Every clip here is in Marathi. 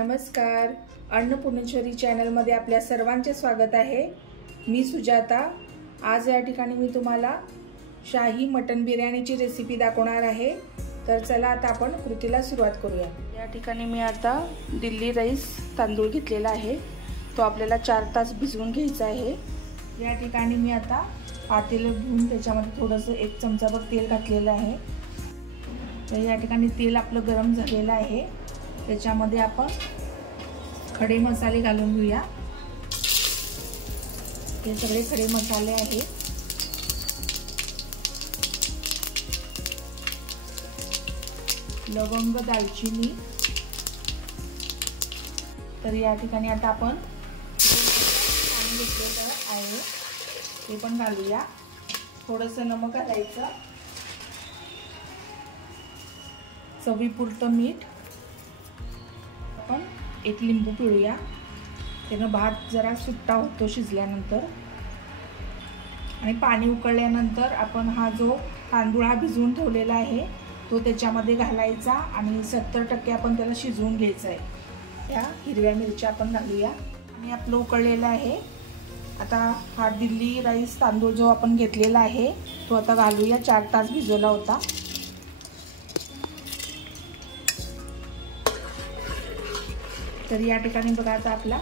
नमस्कार, अन्नपूर्णेश्वरी चॅनलमध्ये आपल्या सर्वांचे स्वागत आहे। मी सुजाता। आज या ठिकाणी मी तुम्हाला शाही मटन बिर्याणीची रेसिपी दाखवणार आहे। तर चला आता आपण कृतीला सुरुवात करूया। या ठिकाणी मी आता दिल्ली राईस तांदूळ घेतलेला आहे, तो आपल्याला 4 तास भिजवून घ्यायचा आहे। या ठिकाणी मी आता पातेलं घेऊन त्याच्यामध्ये थोडंसं 1 चमचाभर तेल घातलेलं आहे। तर या ठिकाणी तेल आपलं गरम झालेलं आहे, त्याच्यामध्ये आपण खडे मसाले घालून घेऊया। हे सगळे खडे मसाले आहेत। लवंग, दालचिनी। तर या ठिकाणी आता आपण पाणी घेतलेलं आहे, ते पण घालूया। थोडंसं नमक घालायचं, चवीपुरतं मीठ, आपण 1 लिंबू पिळूया, त्यानं भात जरा सुट्टा होतो शिजल्यानंतर। आणि पाणी उकळल्यानंतर आपण हा जो तांदूळ भिजवून ठेवलेला आहे तो त्याच्यामध्ये घालायचा आणि 70% आपण त्याला शिजवून घ्यायचं आहे। त्या हिरव्या मिरच्या आपण घालूया आणि आपलं उकळलेलं आहे। आता हा दिल्ली राईस तांदूळ जो आपण घेतलेला आहे तो आता घालूया। 4 तास भिजवला होता। तर या ठिकाणी बघा आता आपला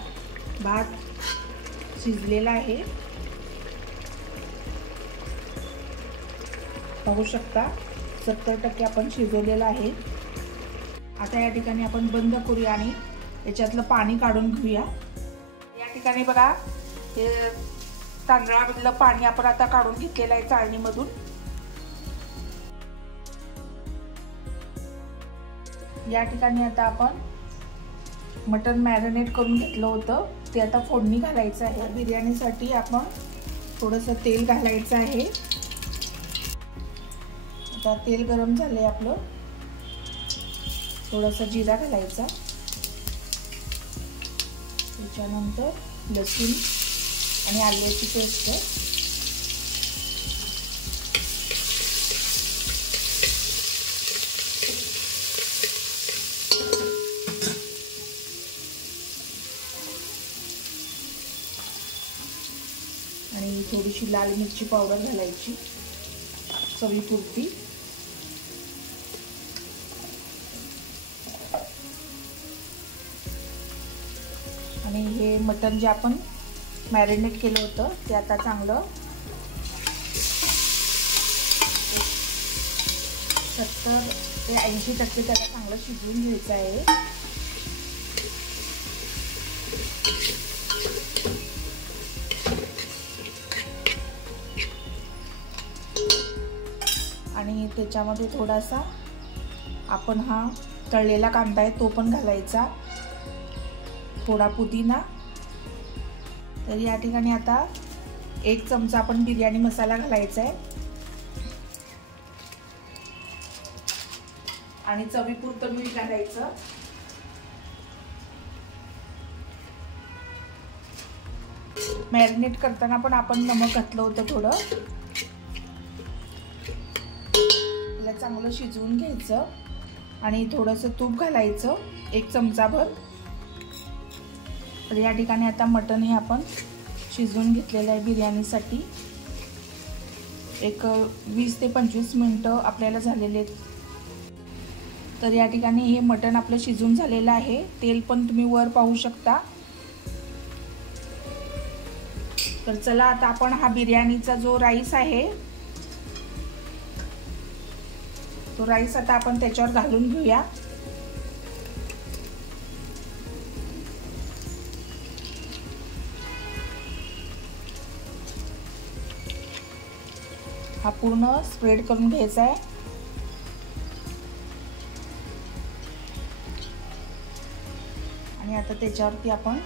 भात शिजलेला आहे, पाहू शकता 70% आपण शिजवलेला आहे। आता या ठिकाणी आपण बंद करूया आणि याच्यातलं पाणी काढून घेऊया। या ठिकाणी बघा हे तांदळामधलं पाणी आपण आता काढून घेतलेलं आहे चाळणीमधून। या ठिकाणी आता आपण मटन मॅरिनेट करून घेतलं होतं ते आता फोडणी घालायचं आहे। बिर्याणीसाठी आपण थोडंसं तेल घालायचं आहे। आता तेल गरम झालंय आपलं, थोडंसं जिरा घालायचा, त्याच्यानंतर लसूण आणि आल्याची पेस्ट, आणि थोडीशी लाल मिरची पावडर घालायची चवीपुरती। आणि हे मटन जे आपण मॅरिनेट केलं होतं ते आता चांगलं 70 ते 80% त्याला चांगलं शिजवून घ्यायचं आहे। आणि त्याच्यामध्ये थोडासा आपण हा तळलेला कांदा आहे तो पण घालायचा, थोडा पुदिना। तर या ठिकाणी आता 1 चमचा आपण बिर्याणी मसाला घालायचा आहे आणि चवीपुरतं मीठ घालायचं। मॅरिनेट करताना पण आपण नमक घातलं होतं थोडं। चांगलं शिजवून घ्यायचं आणि थोडंसं तूप घालायचं 1 चमचाभर। तर या ठिकाणी आता मटण हे आपण शिजवून घेतलेलं आहे बिर्याणीसाठी। एक 20 ते 25 मिनिटं आपल्याला झालेले आहेत। तर या ठिकाणी हे मटण आपलं शिजून झालेलं आहे, तेल पण तुम्ही वर पाहू शकता। तर चला आता आपण हा बिर्याणीचा जो राईस आहे तो राईस आता आपण त्याच्यावर घालून घेऊया। हा पूर्ण स्प्रेड करून घ्यायचा आहे। आणि आता त्याच्यावरती आपण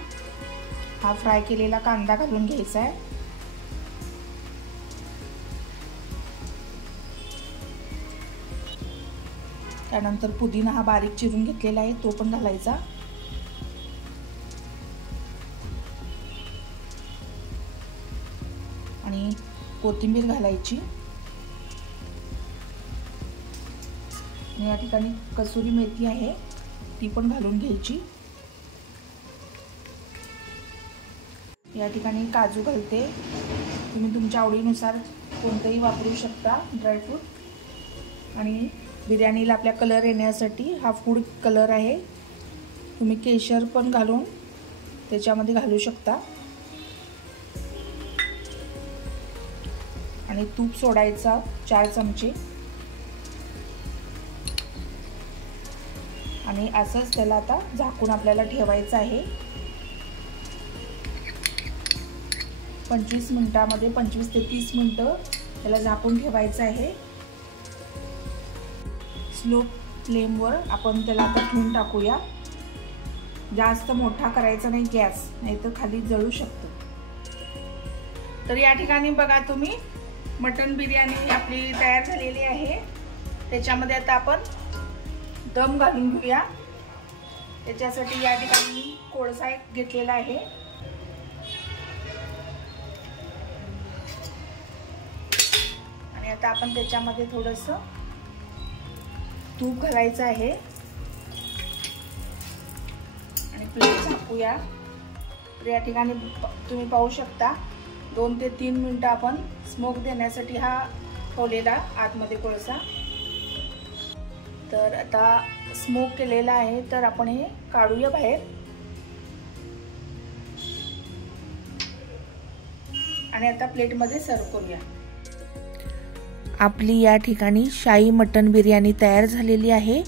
हा फ्राय केलेला कांदा घालून घ्यायचा आहे। त्यानंतर पुदिना हा बारीक चिरून घेतलेला आहे तो पण घालायचा। आणि कोथिंबीर घालायची। या ठिकाणी कसुरी मेथी आहे ती पण घालून घ्यायची। या ठिकाणी काजू घालते, तुम्ही तुमच्या आवडीनुसार कोणतेही वापरू शकता ड्रायफ्रूट। आणि बिर्याणीला आपल्या कलर येण्यासाठी हा फूड कलर आहे, तुम्ही केशर पण घालून त्याच्यामध्ये घालू शकता। आणि तूप सोडायचा 4 चमचे आणि असंच त्याला आता झाकून आपल्याला ठेवायचं आहे 25 मिनिटांमध्ये, 25 ते 30 मिनिटं त्याला झाकून ठेवायचं आहे। स्लो फ्लेमवर आपण त्याला आता ठेवून टाकूया, जास्त मोठा करायचा नाही गॅस, नाहीतर खाली जळू शकतो। तर या ठिकाणी बघा तुम्ही मटन बिर्याणी आपली तयार झालेली आहे। त्याच्यामध्ये आता आपण दम घालून घेऊया। त्याच्यासाठी या ठिकाणी कोळसा एक घेतलेला आहे आणि आता आपण त्याच्यामध्ये थोडंसं तूप घालायचं आहे आणि प्लेट झाकूया। तर या ठिकाणी तुम्ही पाहू शकता 2 ते 3 मिनिटं आपण स्मोक देण्यासाठी हा ठेवलेला आतमध्ये कोळसा। तर आता स्मोक केलेला आहे, तर आपण हे काढूया बाहेर आणि आता प्लेटमध्ये सर्व करूया। आपली या ठिकाणी शाही मटन बिर्याणी तयार झालेली आहे।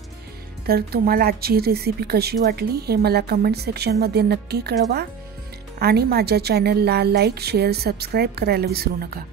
तर तुम्हाला आजची रेसिपी कशी वाटली हे मला कमेंट सेक्शनमध्ये नक्की कळवा आणि माझ्या चॅनलला लाईक, शेअर, सबस्क्राईब करायला विसरू नका।